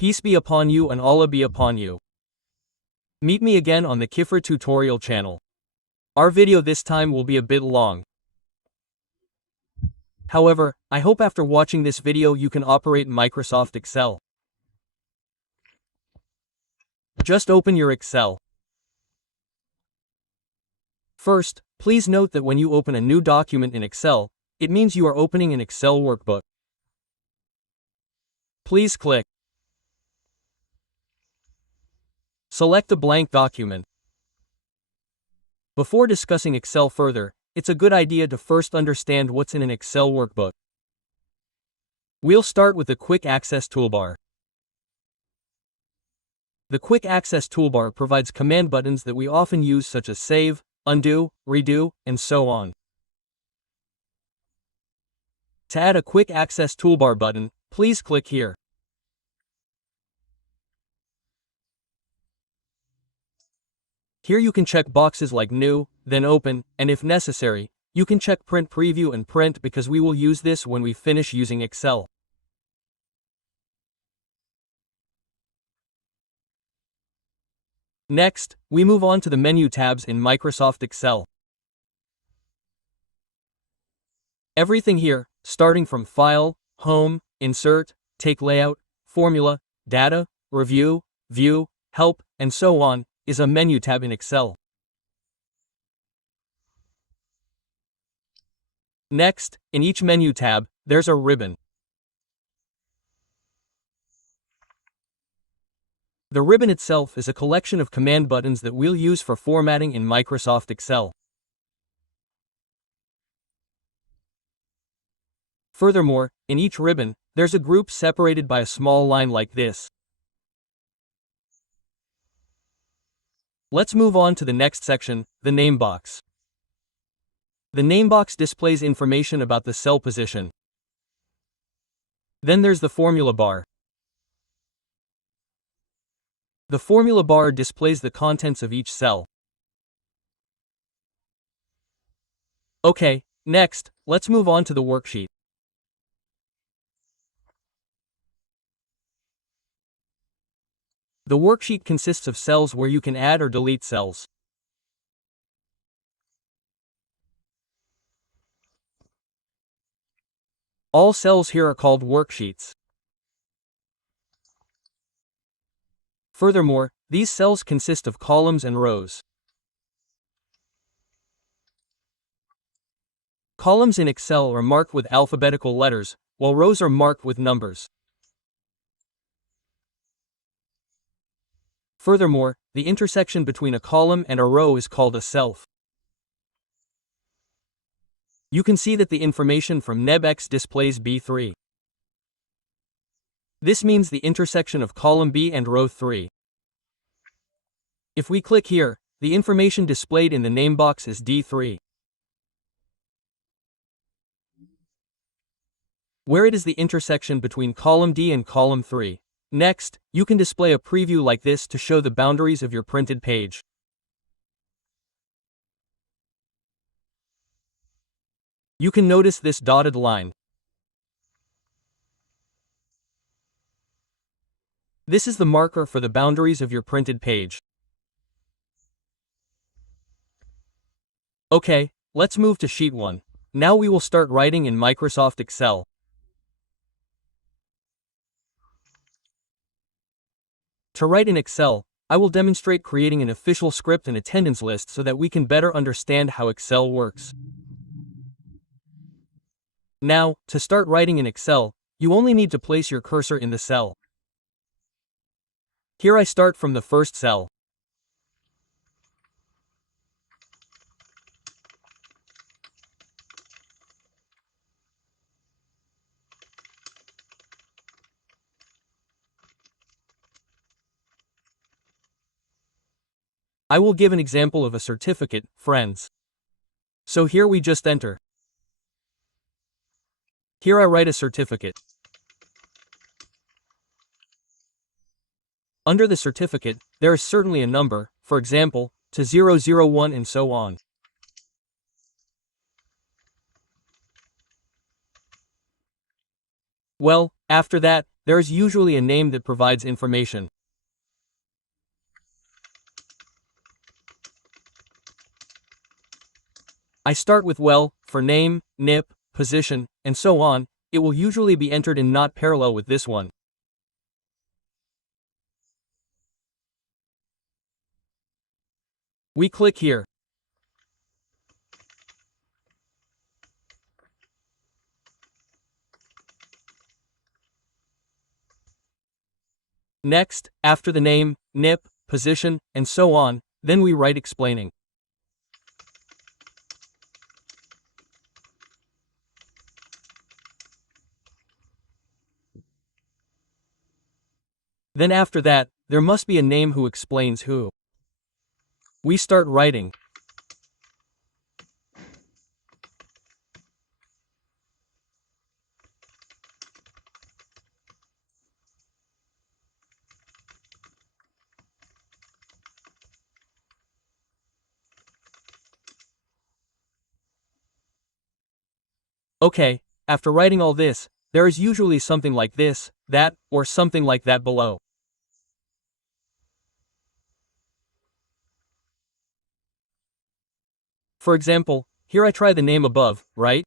Peace be upon you and Allah be upon you. Meet me again on the Kifr tutorial channel. Our video this time will be a bit long. However, I hope after watching this video you can operate Microsoft Excel. Just open your Excel. First, please note that when you open a new document in Excel, it means you are opening an Excel workbook. Please click. Select a blank document. Before discussing Excel further, it's a good idea to first understand what's in an Excel workbook. We'll start with the Quick Access toolbar. The Quick Access toolbar provides command buttons that we often use, such as save, undo, redo, and so on. To add a Quick Access toolbar button, please click here. Here you can check boxes like New, then Open, and if necessary, you can check Print Preview and Print because we will use this when we finish using Excel. Next, we move on to the menu tabs in Microsoft Excel. Everything here, starting from File, Home, Insert, Take Layout, Formula, Data, Review, View, Help, and so on, is a menu tab in Excel. Next, in each menu tab, there's a ribbon. The ribbon itself is a collection of command buttons that we'll use for formatting in Microsoft Excel. Furthermore, in each ribbon, there's a group separated by a small line like this. Let's move on to the next section, the name box. The name box displays information about the cell position. Then there's the formula bar. The formula bar displays the contents of each cell. Okay, next, let's move on to the worksheet. The worksheet consists of cells where you can add or delete cells. All cells here are called worksheets. Furthermore, these cells consist of columns and rows. Columns in Excel are marked with alphabetical letters, while rows are marked with numbers. Furthermore, the intersection between a column and a row is called a self. You can see that the information from NebX displays B3. This means the intersection of column B and row 3. If we click here, the information displayed in the name box is D3. Where it is the intersection between column D and column 3. Next, you can display a preview like this to show the boundaries of your printed page. You can notice this dotted line. This is the marker for the boundaries of your printed page. Okay, let's move to Sheet 1. Now we will start writing in Microsoft Excel. To write in Excel, I will demonstrate creating an official script and attendance list so that we can better understand how Excel works. Now, to start writing in Excel, you only need to place your cursor in the cell. Here I start from the first cell. I will give an example of a certificate, friends. So here we just enter. Here I write a certificate. Under the certificate, there is certainly a number, for example, to 001 and so on. Well, after that, there is usually a name that provides information. I start with well, for name, NIP, position, and so on. It will usually be entered in not parallel with this one. We click here. Next, after the name, NIP, position, and so on, then we write explaining. Then after that, there must be a name who explains who. We start writing. Okay, after writing all this, there is usually something like this, that, or something like that below. For example, here I try the name above, right?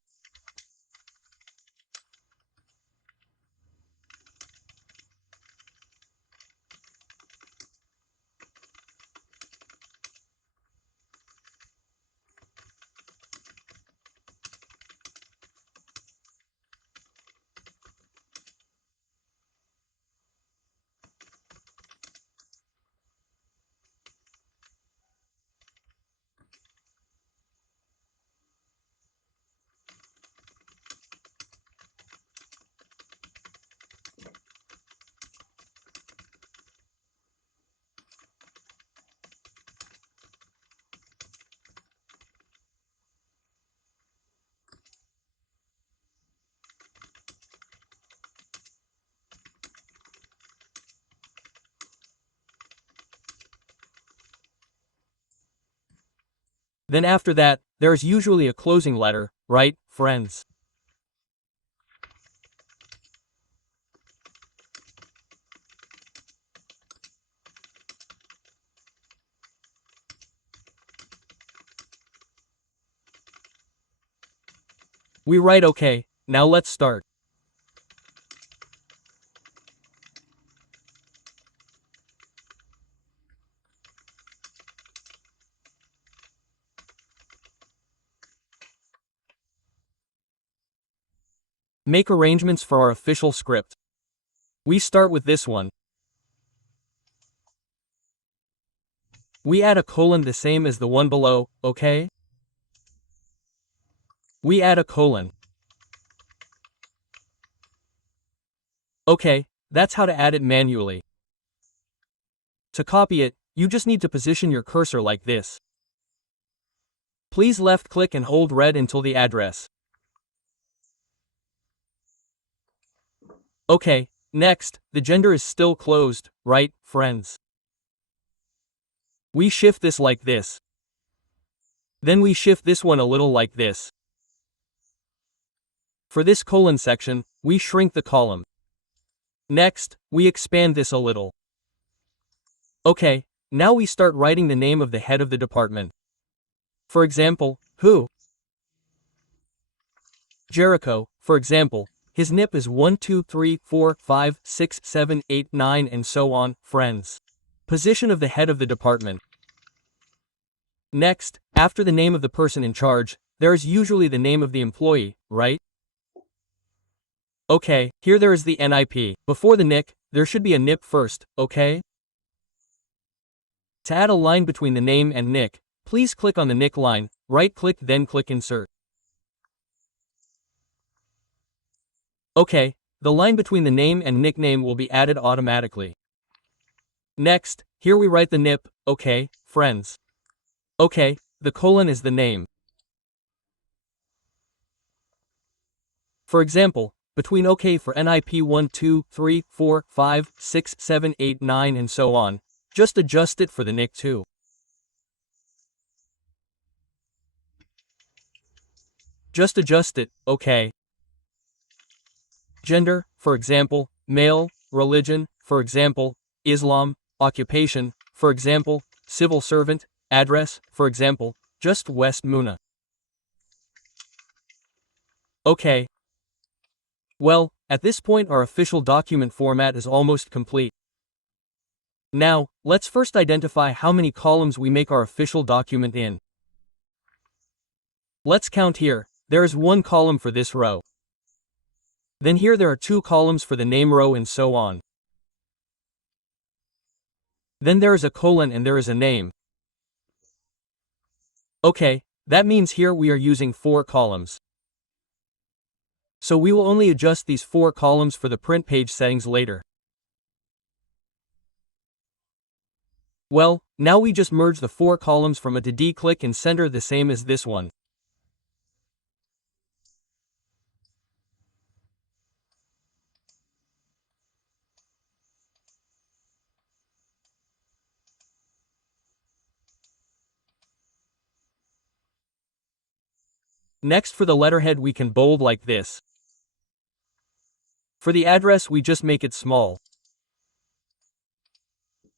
Then after that, there is usually a closing letter, right, friends? We write okay, now let's start. Make arrangements for our official script. We start with this one. We add a colon the same as the one below, okay? We add a colon. Okay, that's how to add it manually. To copy it, you just need to position your cursor like this. Please left-click and hold red until the address. Okay, next, the gender is still closed, right, friends? We shift this like this. Then we shift this one a little like this. For this colon section, we shrink the column. Next, we expand this a little. Okay, now we start writing the name of the head of the department. For example, who? Jericho, for example, his NIP is 1 2 3 4 5 6 7 8 9 and so on, friends. Position of the head of the department. Next, after the name of the person in charge, there is usually the name of the employee, right? Okay, here there is the NIP. Before the NIC, there should be a NIP first, okay? To add a line between the name and NIC, please click on the NIC line, right-click then click Insert. Okay, the line between the name and nickname will be added automatically. Next, here we write the NIP, okay, friends. Okay, the colon is the name. For example, between OK for NIP 1 2 3 4 5 6 7 8 9 and so on, just adjust it for the NIC too. Just adjust it, okay. Gender, for example, male, religion, for example, Islam, occupation, for example, civil servant, address, for example, just West Muna. Okay. Well, at this point our official document format is almost complete. Now, let's first identify how many columns we make our official document in. Let's count here. There is one column for this row. Then here there are two columns for the name row and so on. Then there is a colon and there is a name. Okay, that means here we are using 4 columns. So we will only adjust these 4 columns for the print page settings later. Well, now we just merge the 4 columns from A to D. Click and center the same as this one. Next, for the letterhead we can bold like this. For the address we just make it small.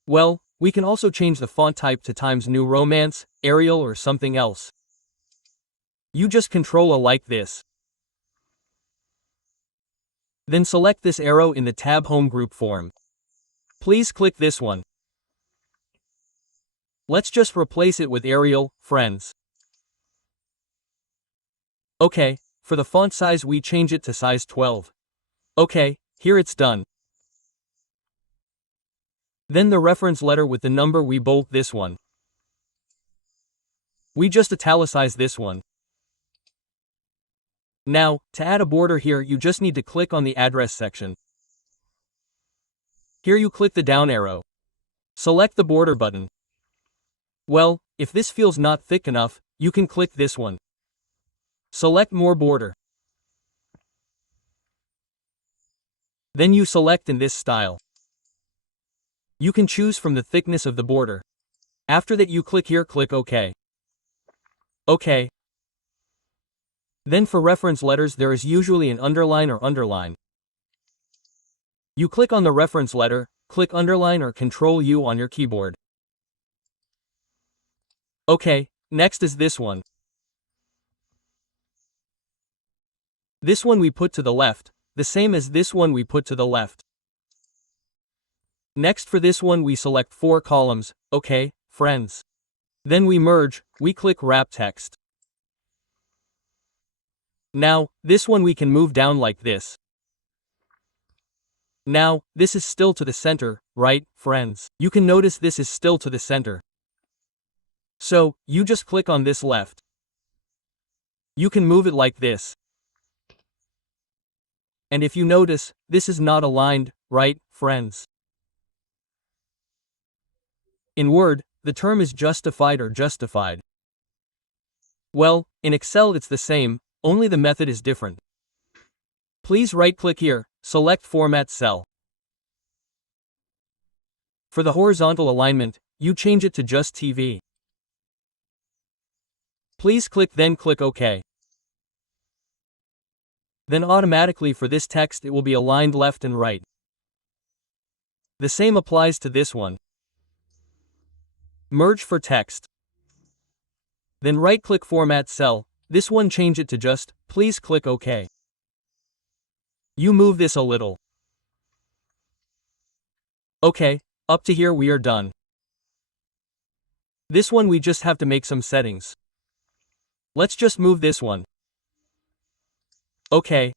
Well, we can also change the font type to Times New Roman, Arial or something else. You just control A like this. Then select this arrow in the tab Home Group form. Please click this one. Let's just replace it with Arial, Friends. Okay, for the font size we change it to size 12. Okay, here it's done. Then the reference letter with the number we bold this one. We just italicize this one. Now, to add a border here you just need to click on the address section. Here you click the down arrow. Select the border button. Well, if this feels not thick enough, you can click this one. Select more border. Then you select in this style. You can choose from the thickness of the border. After that you click here, click OK. OK. Then for reference letters there is usually an underline or underline. You click on the reference letter, click underline or Ctrl U on your keyboard. OK, next is this one. This one we put to the left, the same as this one we put to the left. Next for this one we select 4 columns, OK, Friends. Then we merge, we click Wrap Text. Now, this one we can move down like this. Now, this is still to the center, right, Friends? You can notice this is still to the center. So, you just click on this left. You can move it like this. And if you notice, this is not aligned, right, Friends? In Word, the term is justified or justified. Well, in Excel it's the same, only the method is different. Please right-click here, select Format Cell. For the horizontal alignment, you change it to just TV. Please click then click OK. Then automatically for this text it will be aligned left and right. The same applies to this one. Merge for text. Then right-click Format Cell, this one change it to just, please click OK. You move this a little. Okay, up to here we are done. This one we just have to make some settings. Let's just move this one. Okay.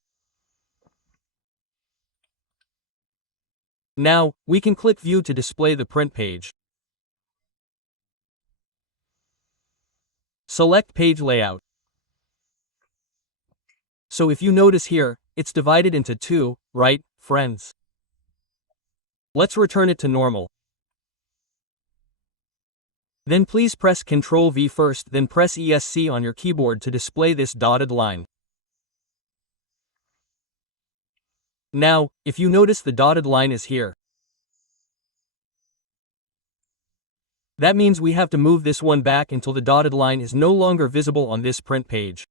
Now, we can click View to display the print page. Select Page Layout. So if you notice here, it's divided into 2, right, Friends? Let's return it to normal. Then please press Ctrl V first, then press ESC on your keyboard to display this dotted line. Now, if you notice the dotted line is here. That means we have to move this one back until the dotted line is no longer visible on this print page.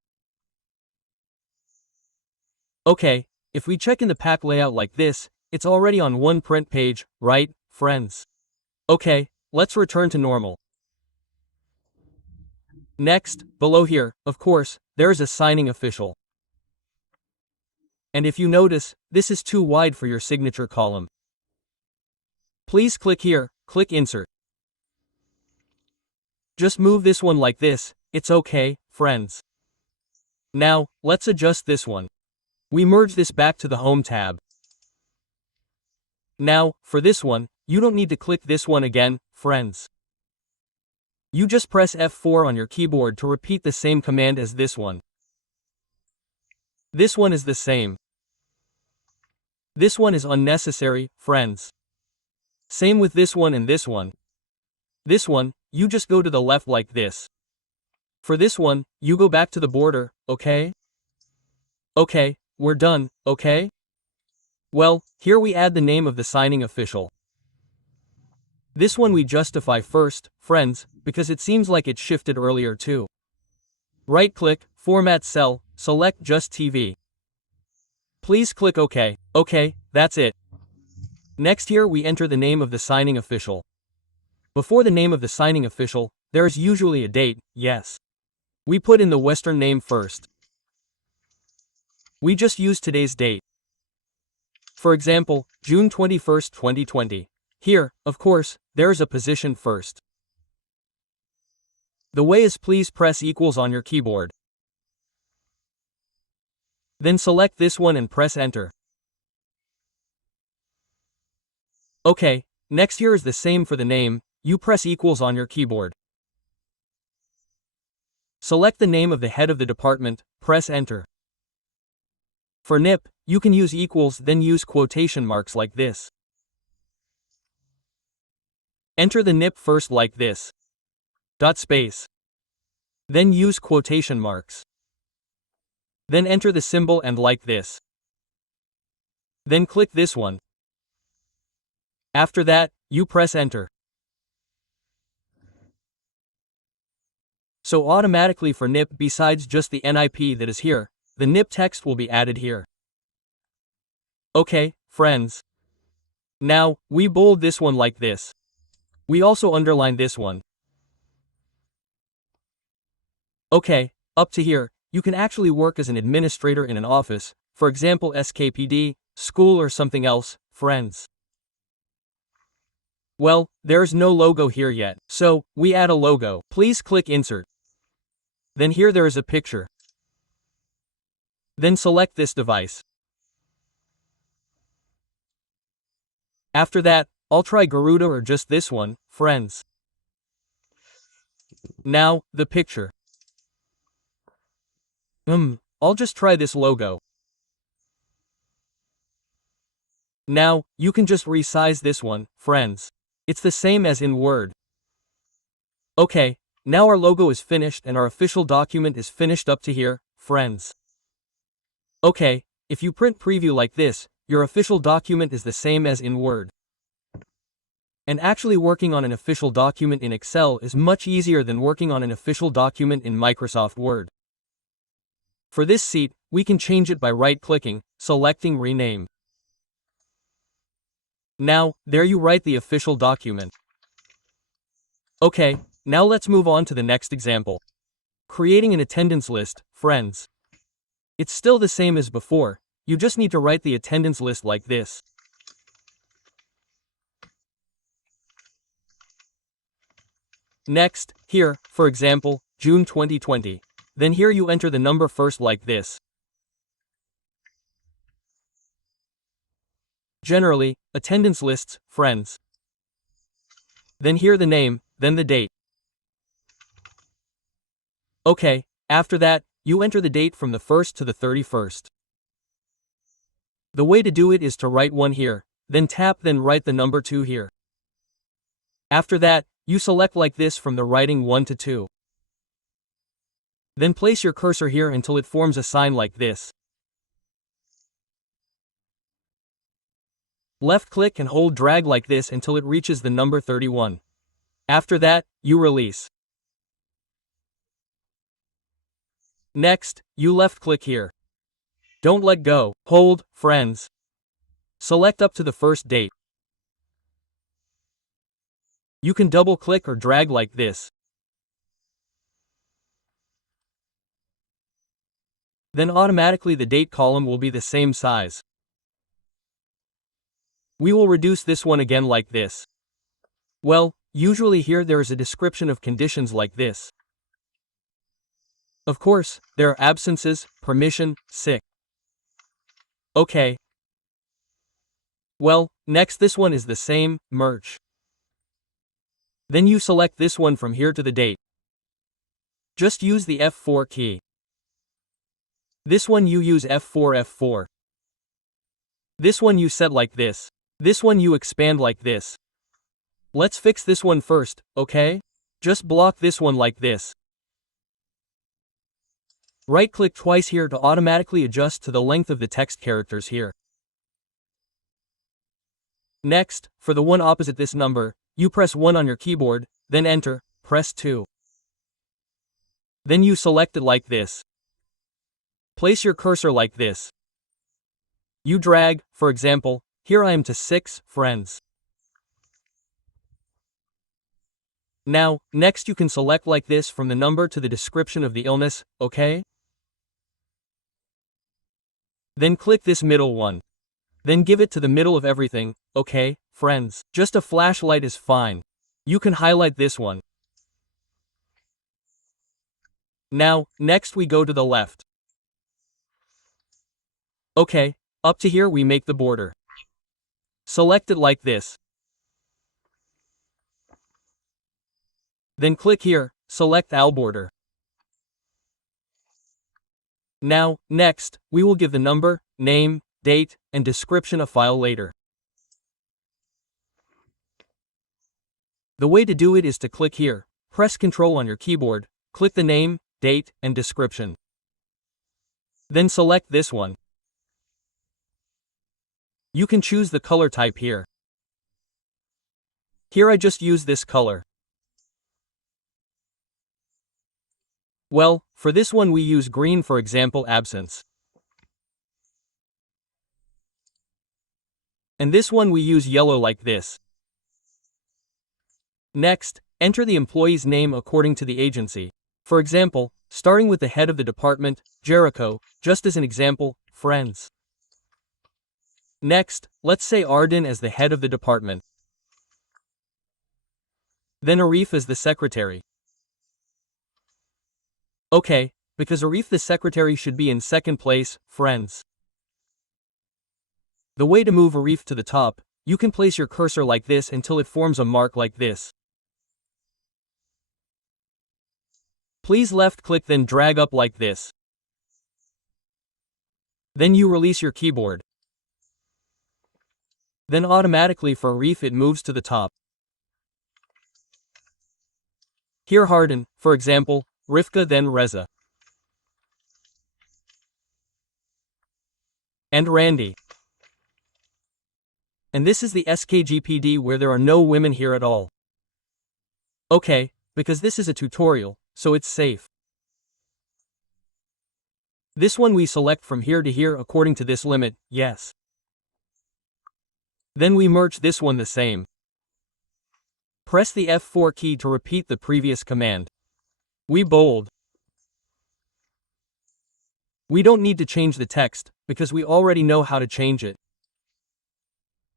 Okay, if we check in the pack layout like this, it's already on one print page, right, friends? Okay, let's return to normal. Next, below here, of course, there is a signing official. And if you notice, this is too wide for your signature column. Please click here, click Insert. Just move this one like this, it's okay, friends. Now, let's adjust this one. We merge this back to the Home tab. Now, for this one, you don't need to click this one again, friends. You just press F4 on your keyboard to repeat the same command as this one. This one is the same. This one is unnecessary, friends. Same with this one and this one. This one, you just go to the left like this. For this one, you go back to the border, okay? Okay, we're done, okay? Well, here we add the name of the signing official. This one we justify first, friends, because it seems like it shifted earlier too. Right-click, Format Cell, select Just TV. Please click OK. Okay, that's it. Next here we enter the name of the signing official. Before the name of the signing official, there is usually a date, yes. We put in the Western name first. We just use today's date. For example, June 21st, 2020. Here, of course, there is a position first. The way is please press equals on your keyboard. Then select this one and press Enter. Okay, next here is the same for the name, you press equals on your keyboard. Select the name of the head of the department, press Enter. For NIP, you can use equals then use quotation marks like this. Enter the NIP first like this. Dot space. Then use quotation marks. Then enter the symbol and like this. Then click this one. After that, you press Enter. So automatically for NIP besides just the NIP that is here, the NIP text will be added here. Okay, friends. Now, we bold this one like this. We also underline this one. Okay, up to here, you can actually work as an administrator in an office, for example SKPD, school or something else, friends. Well, there's no logo here yet, so we add a logo. Please click Insert. Then here there is a picture. Then select this device. After that, I'll try Garuda or just this one, friends. Now, the picture. I'll just try this logo. Now, you can just resize this one, friends. It's the same as in Word. Okay, now our logo is finished and our official document is finished up to here, friends. Okay, if you print preview like this, your official document is the same as in Word. And actually working on an official document in Excel is much easier than working on an official document in Microsoft Word. For this seat, we can change it by right-clicking, selecting Rename. Now, there you write the official document. Okay, now let's move on to the next example. Creating an attendance list, friends. It's still the same as before, you just need to write the attendance list like this. Next, here, for example, June 2020. Then here you enter the number first like this. Generally, attendance lists, friends. Then here the name, then the date. Okay, after that, you enter the date from the 1st to the 31st. The way to do it is to write 1 here, then tap then write the number 2 here. After that, you select like this from the writing 1 to 2. Then place your cursor here until it forms a sign like this. Left-click and hold drag like this until it reaches the number 31. After that, you release. Next, you left-click here. Don't let go, hold, friends. Select up to the first date. You can double-click or drag like this. Then automatically the date column will be the same size. We will reduce this one again like this. Well, usually here there is a description of conditions like this. Of course, there are absences, permission, sick. Okay. Well, next this one is the same, merge. Then you select this one from here to the date. Just use the F4 key. This one you use F4. This one you set like this. This one you expand like this. Let's fix this one first, okay? Just block this one like this. Right-click twice here to automatically adjust to the length of the text characters here. Next, for the one opposite this number, you press 1 on your keyboard, then enter, press 2. Then you select it like this. Place your cursor like this. You drag, for example, here I am to 6 friends. Now, next you can select like this from the number to the description of the illness, okay? Then click this middle one. Then give it to the middle of everything, okay, friends? Just a flashlight is fine. You can highlight this one. Now, next we go to the left. Okay, up to here we make the border. Select it like this. Then click here, select All Border. Now, next, we will give the number, name, date, and description of file later. The way to do it is to click here, press Ctrl on your keyboard, click the name, date, and description. Then select this one. You can choose the color type here. Here I just use this color. Well, for this one we use green, for example, absence. And this one we use yellow like this. Next, enter the employee's name according to the agency. For example, starting with the head of the department, Jericho, just as an example, friends. Next, let's say Arden as the head of the department. Then Arif as the secretary. Okay, because Arif the secretary should be in second place, friends. The way to move Arif to the top, you can place your cursor like this until it forms a mark like this. Please left-click then drag up like this. Then you release your keyboard. Then automatically for Arif it moves to the top. Here Harden, for example, Rivka then Reza. And Randy. And this is the SKGPD where there are no women here at all. Okay, because this is a tutorial, so it's safe. This one we select from here to here according to this limit, yes. Then we merge this one the same. Press the F4 key to repeat the previous command. We bold. We don't need to change the text, because we already know how to change it.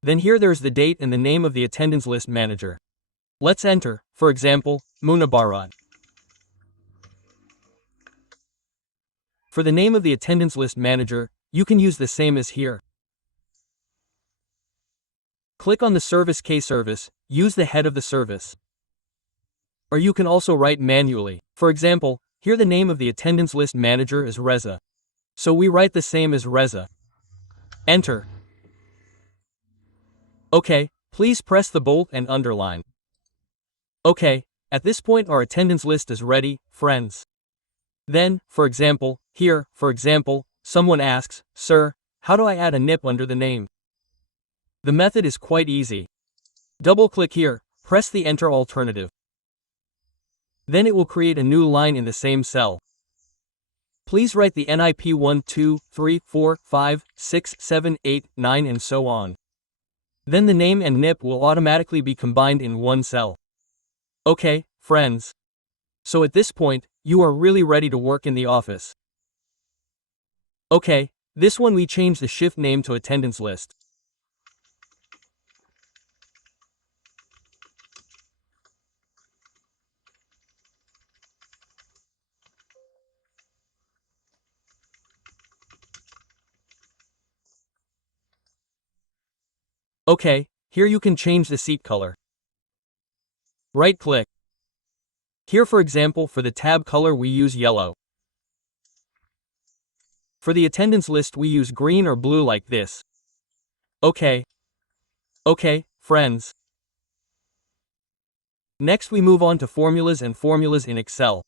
Then here there's the date and the name of the attendance list manager. Let's enter, for example, Munabarat. For the name of the attendance list manager, you can use the same as here. Click on the service K service, use the head of the service. Or you can also write manually. For example, here the name of the attendance list manager is Reza. So we write the same as Reza. Enter. Okay, please press the bold and underline. Okay, at this point our attendance list is ready, friends. Then, for example, here, someone asks, "Sir, how do I add a nip under the name?" The method is quite easy. Double-click here, press the Enter alternative. Then it will create a new line in the same cell. Please write the NIP 1, 2, 3, 4, 5, 6, 7, 8, 9 and so on. Then the name and NIP will automatically be combined in one cell. Okay, friends. So at this point, you are really ready to work in the office. Okay, this one we change the shift name to attendance list. Okay, here you can change the seat color. Right-click. Here for example for the tab color we use yellow. For the attendance list we use green or blue like this. Okay. Okay, friends. Next we move on to formulas and formulas in Excel.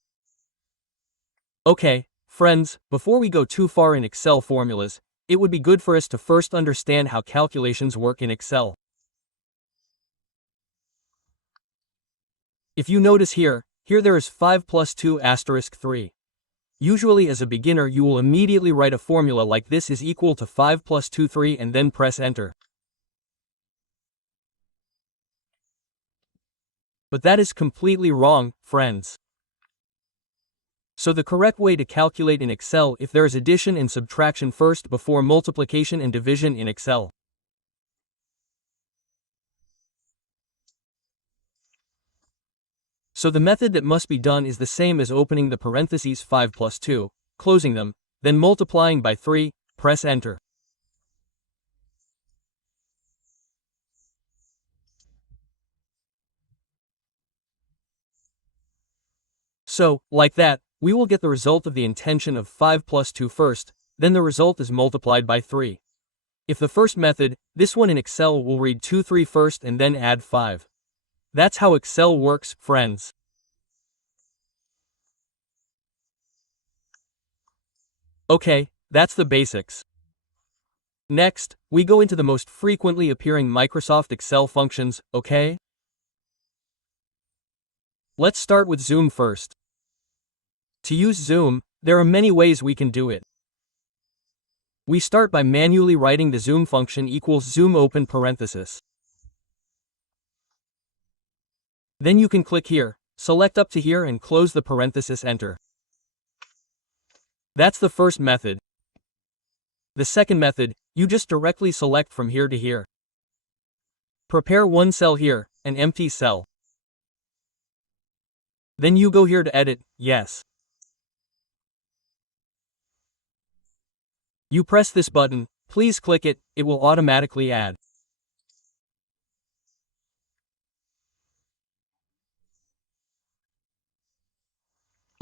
Okay, friends, before we go too far in Excel formulas, it would be good for us to first understand how calculations work in Excel. If you notice here there is 5 plus 2 asterisk 3. Usually as a beginner you will immediately write a formula like this is equal to 5 plus 2 3 and then press enter. But that is completely wrong, friends. So the correct way to calculate in Excel if there is addition and subtraction first before multiplication and division in Excel. So the method that must be done is the same as opening the parentheses 5 plus 2, closing them, then multiplying by 3, press enter. So, like that, we will get the result of the intention of 5 plus 2 first, then the result is multiplied by 3. If the first method, this one in Excel will read 2 3 first and then add 5. That's how Excel works, friends. Okay, that's the basics. Next, we go into the most frequently appearing Microsoft Excel functions, okay? Let's start with Zoom first. To use Zoom, there are many ways we can do it. We start by manually writing the Zoom function equals Zoom open parenthesis. Then you can click here, select up to here and close the parenthesis enter. That's the first method. The second method, you just directly select from here to here. Prepare one cell here, an empty cell. Then you go here to edit, yes. You press this button, please click it, it will automatically add.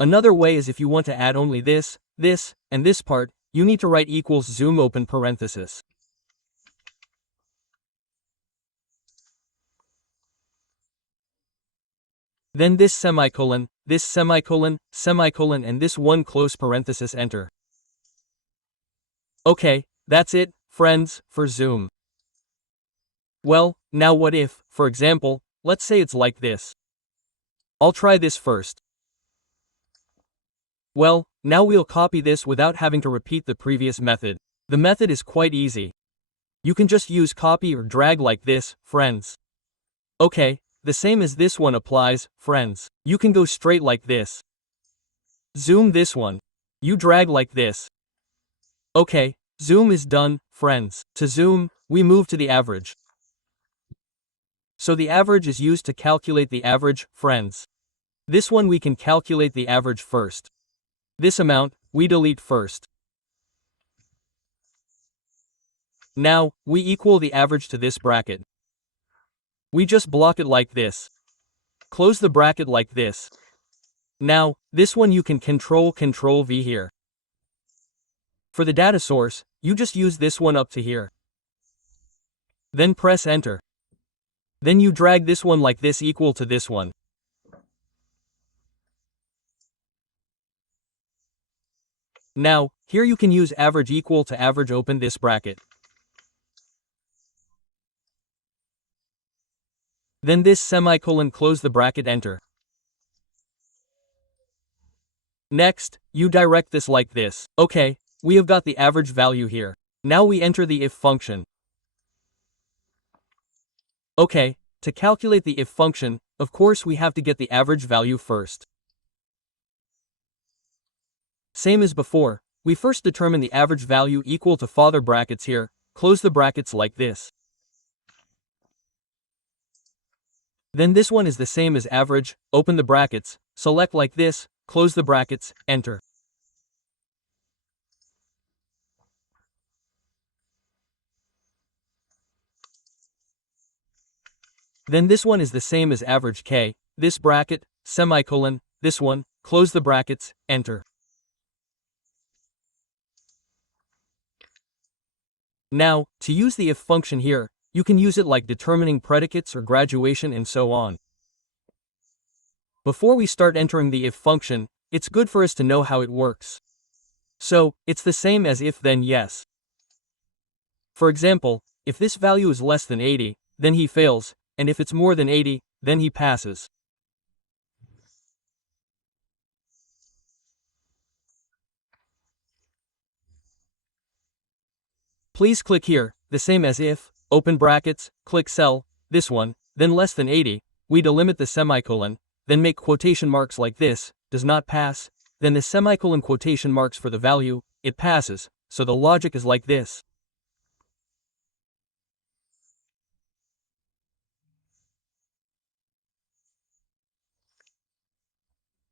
Another way is if you want to add only this, and this part, you need to write equals Zoom open parenthesis. Then this semicolon, and this one close parenthesis enter. Okay, that's it, friends, for Zoom. Well, now what if, for example, let's say it's like this. I'll try this first. Well, now we'll copy this without having to repeat the previous method. The method is quite easy. You can just use copy or drag like this, friends. Okay, the same as this one applies, friends. You can go straight like this. Zoom this one. You drag like this. Okay, Zoom is done, friends. To zoom, we move to the average. So the average is used to calculate the average, friends. This one we can calculate the average first. This amount, we delete first. Now, we equal the average to this bracket. We just block it like this. Close the bracket like this. Now, this one you can Control V here. For the data source, you just use this one up to here. Then press enter. Then you drag this one like this equal to this one. Now, here you can use average equal to average open this bracket. Then this semicolon close the bracket enter. Next, you direct this like this. Okay, we have got the average value here. Now we enter the if function. Okay, to calculate the if function, of course we have to get the average value first. Same as before, we first determine the average value equal to father brackets here, close the brackets like this. Then this one is the same as average, open the brackets, select like this, close the brackets, enter. Then this one is the same as average k, this bracket, semicolon, this one, close the brackets, enter. Now, to use the if function here, you can use it like determining predicates or graduation and so on. Before we start entering the if function, it's good for us to know how it works. So, it's the same as if then yes. For example, if this value is less than 80, then he fails, and if it's more than 80, then he passes. Please click here, the same as if, open brackets, click cell, this one, then less than 80, we delimit the semicolon, then make quotation marks like this, does not pass, then the semicolon quotation marks for the value, it passes, so the logic is like this.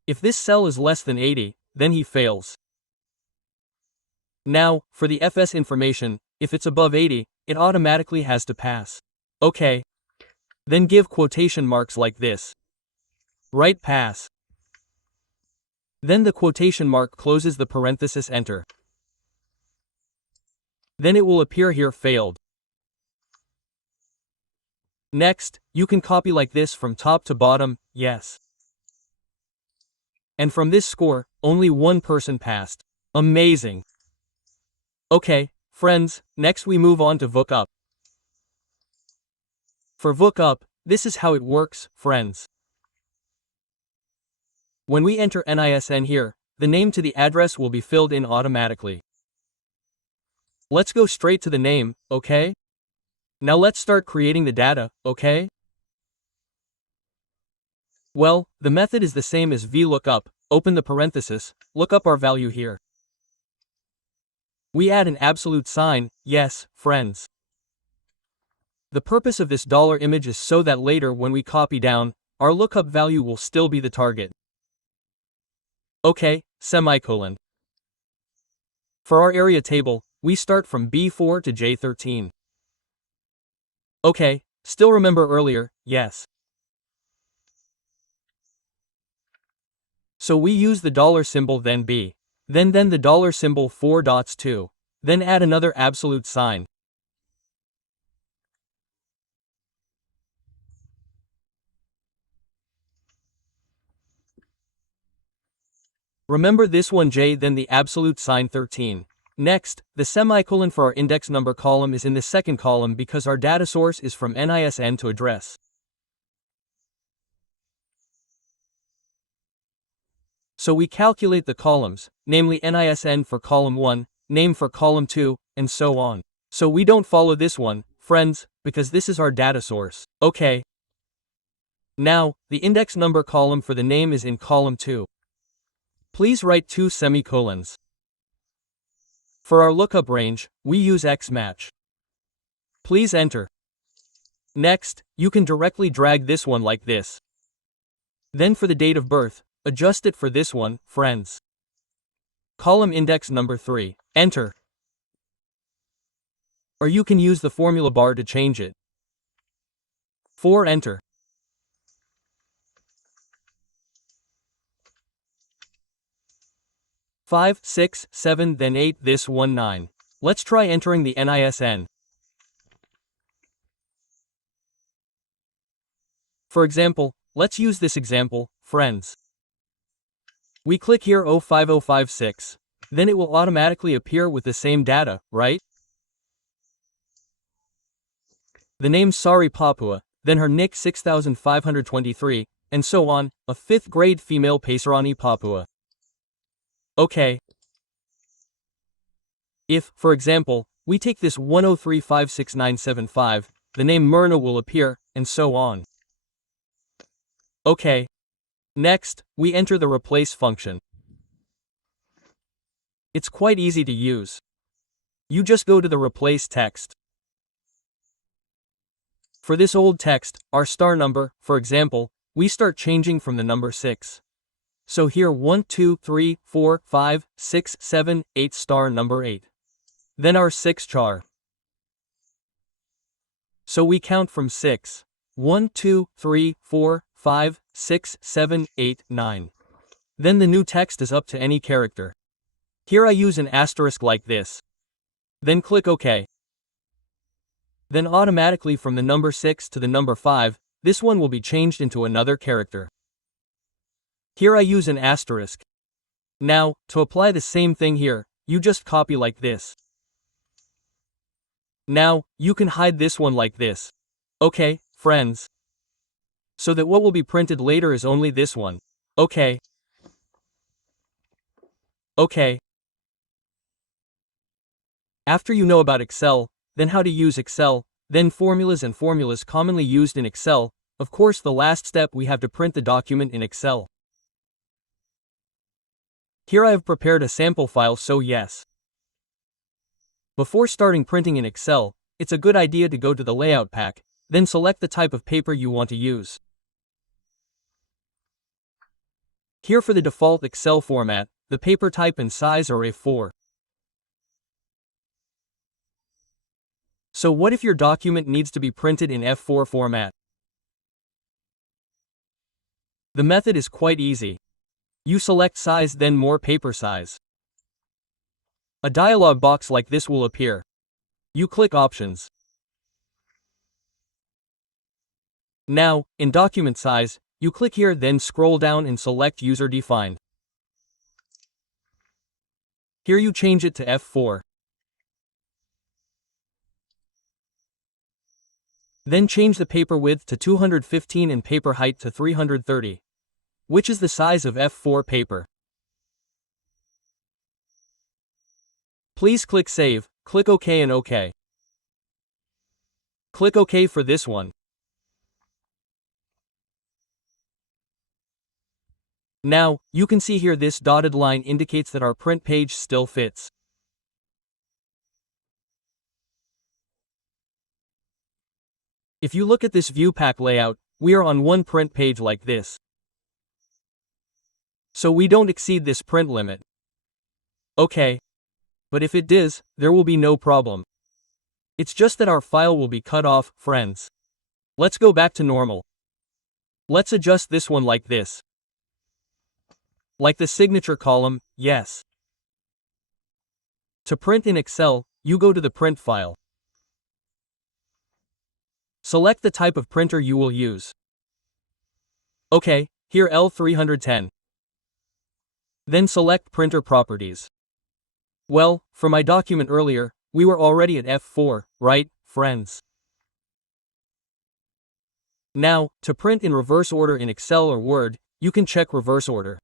If this cell is less than 80, then he fails. Now, for the FS information, if it's above 80, it automatically has to pass. Okay. Then give quotation marks like this. Write pass. Then the quotation mark closes the parenthesis, enter. Then it will appear here failed. Next, you can copy like this from top to bottom, yes. And from this score, only one person passed. Amazing. Okay, friends, next we move on to VLOOKUP. For VLOOKUP, this is how it works, friends. When we enter NISN here, the name to the address will be filled in automatically. Let's go straight to the name, okay? Now let's start creating the data, okay? Well, the method is the same as VLOOKUP, open the parenthesis, look up our value here. We add an absolute sign, yes, friends. The purpose of this $image is so that later when we copy down, our lookup value will still be the target. Okay, semicolon. For our area table, we start from B4 to J13. Okay, still remember earlier, yes. So we use the dollar symbol then B. Then the dollar symbol 4 dots 2. Then add another absolute sign. Remember this one J, then the absolute sign 13. Next, the semicolon for our index number column is in the second column because our data source is from NISN to address. So we calculate the columns, namely NISN for column 1, name for column 2, and so on. So we don't follow this one, friends, because this is our data source. Okay. Now, the index number column for the name is in column 2. Please write 2 semicolons. For our lookup range, we use Xmatch. Please enter. Next, you can directly drag this one like this. Then for the date of birth, adjust it for this one, friends. Column index number 3. Enter. Or you can use the formula bar to change it. 4. Enter. 5, 6, 7, then 8, this one 9. Let's try entering the NISN. For example, let's use this example, friends. We click here 05056. Then it will automatically appear with the same data, right? The name Sari Papua, then her nick 6523, and so on, a 5th grade female Paisarani Papua. OK. If, for example, we take this 1035695, the name Myrna will appear, and so on. OK. Next, we enter the replace function. It's quite easy to use. You just go to the replace text. For this old text, our star number, for example, we start changing from the number 6. So here 1, 2, 3, 4, 5, 6, 7, 8 star number 8. Then our 6 char. So we count from 6. 1, 2, 3, 4, 5, 6, 7, 8, 9. Then the new text is up to any character. Here I use an asterisk like this. Then click OK. Then automatically from the number 6 to the number 5, this one will be changed into another character. Here I use an asterisk. Now, to apply the same thing here, you just copy like this. Now, you can hide this one like this. Okay, friends. So that what will be printed later is only this one. Okay. Okay. After you know about Excel, then how to use Excel, then formulas and formulas commonly used in Excel, of course the last step we have to print the document in Excel. Here I have prepared a sample file, so yes. Before starting printing in Excel, it's a good idea to go to the layout pack, then select the type of paper you want to use. Here for the default Excel format, the paper type and size are A4. So what if your document needs to be printed in F4 format? The method is quite easy. You select size, then more paper size. A dialog box like this will appear. You click Options. Now, in document size, you click here, then scroll down and select User Defined. Here you change it to F4. Then change the paper width to 215 and paper height to 330, which is the size of F4 paper. Please click Save, click OK and OK. Click OK for this one. Now, you can see here this dotted line indicates that our print page still fits. If you look at this view pack layout, we are on one print page like this. So we don't exceed this print limit. Okay. But if it does, there will be no problem. It's just that our file will be cut off, friends. Let's go back to normal. Let's adjust this one like this. Like the signature column, yes. To print in Excel, you go to the print file. Select the type of printer you will use. Okay, here L310. Then select Printer Properties. Well, for my document earlier, we were already at F4, right, friends? Now, to print in reverse order in Excel or Word, you can check reverse order.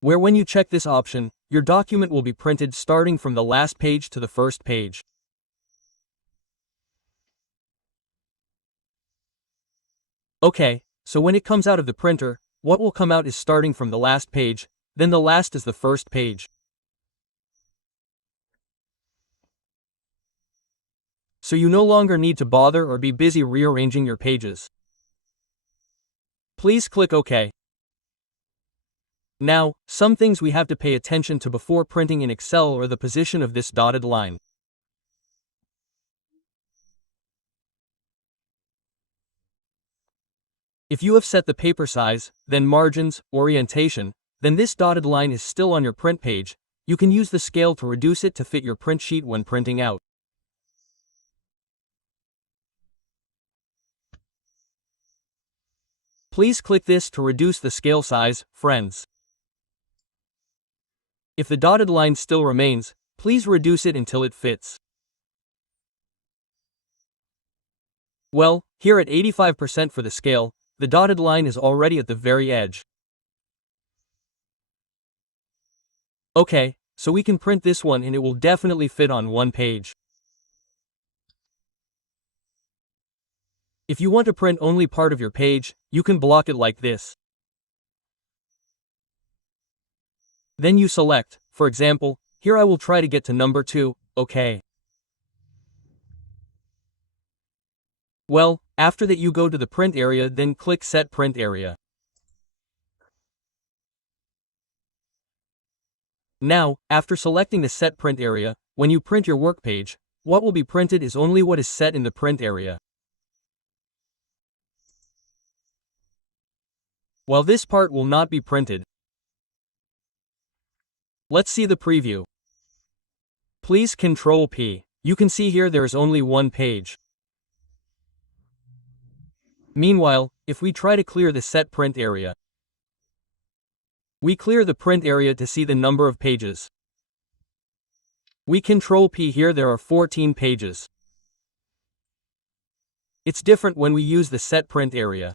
Where when you check this option, your document will be printed starting from the last page to the first page. Okay, so when it comes out of the printer, what will come out is starting from the last page, then the last is the first page. So you no longer need to bother or be busy rearranging your pages. Please click OK. Now, some things we have to pay attention to before printing in Excel are the position of this dotted line. If you have set the paper size, then margins, orientation, then this dotted line is still on your print page. You can use the scale to reduce it to fit your print sheet when printing out. Please click this to reduce the scale size, friends. If the dotted line still remains, please reduce it until it fits. Well, here at 85% for the scale, the dotted line is already at the very edge. Okay, so we can print this one and it will definitely fit on one page. If you want to print only part of your page, you can block it like this. Then you select, for example, here I will try to get to number 2, okay. Well, after that you go to the print area, then click Set Print Area. Now, after selecting the Set Print Area, when you print your work page, what will be printed is only what is set in the print area. While this part will not be printed. Let's see the preview. Please Ctrl P. You can see here there is only one page. Meanwhile, if we try to clear the set print area, we clear the print area to see the number of pages. We Ctrl P here, there are 14 pages. It's different when we use the set print area.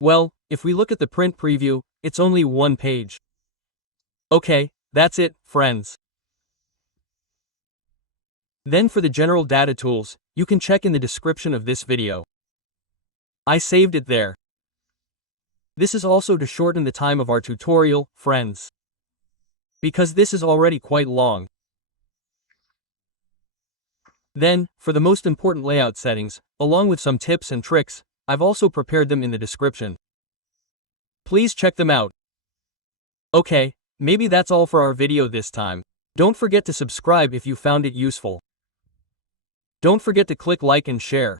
Well, if we look at the print preview, it's only one page. Okay, that's it, friends. Then for the general data tools, you can check in the description of this video. I saved it there. This is also to shorten the time of our tutorial, friends. Because this is already quite long. Then, for the most important layout settings, along with some tips and tricks, I've also prepared them in the description. Please check them out. Okay, maybe that's all for our video this time. Don't forget to subscribe if you found it useful. Don't forget to click like and share.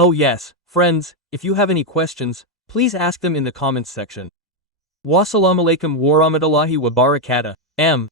Oh yes, friends, if you have any questions, please ask them in the comments section. Wassalamualaikum warahmatullahi wabarakatuh.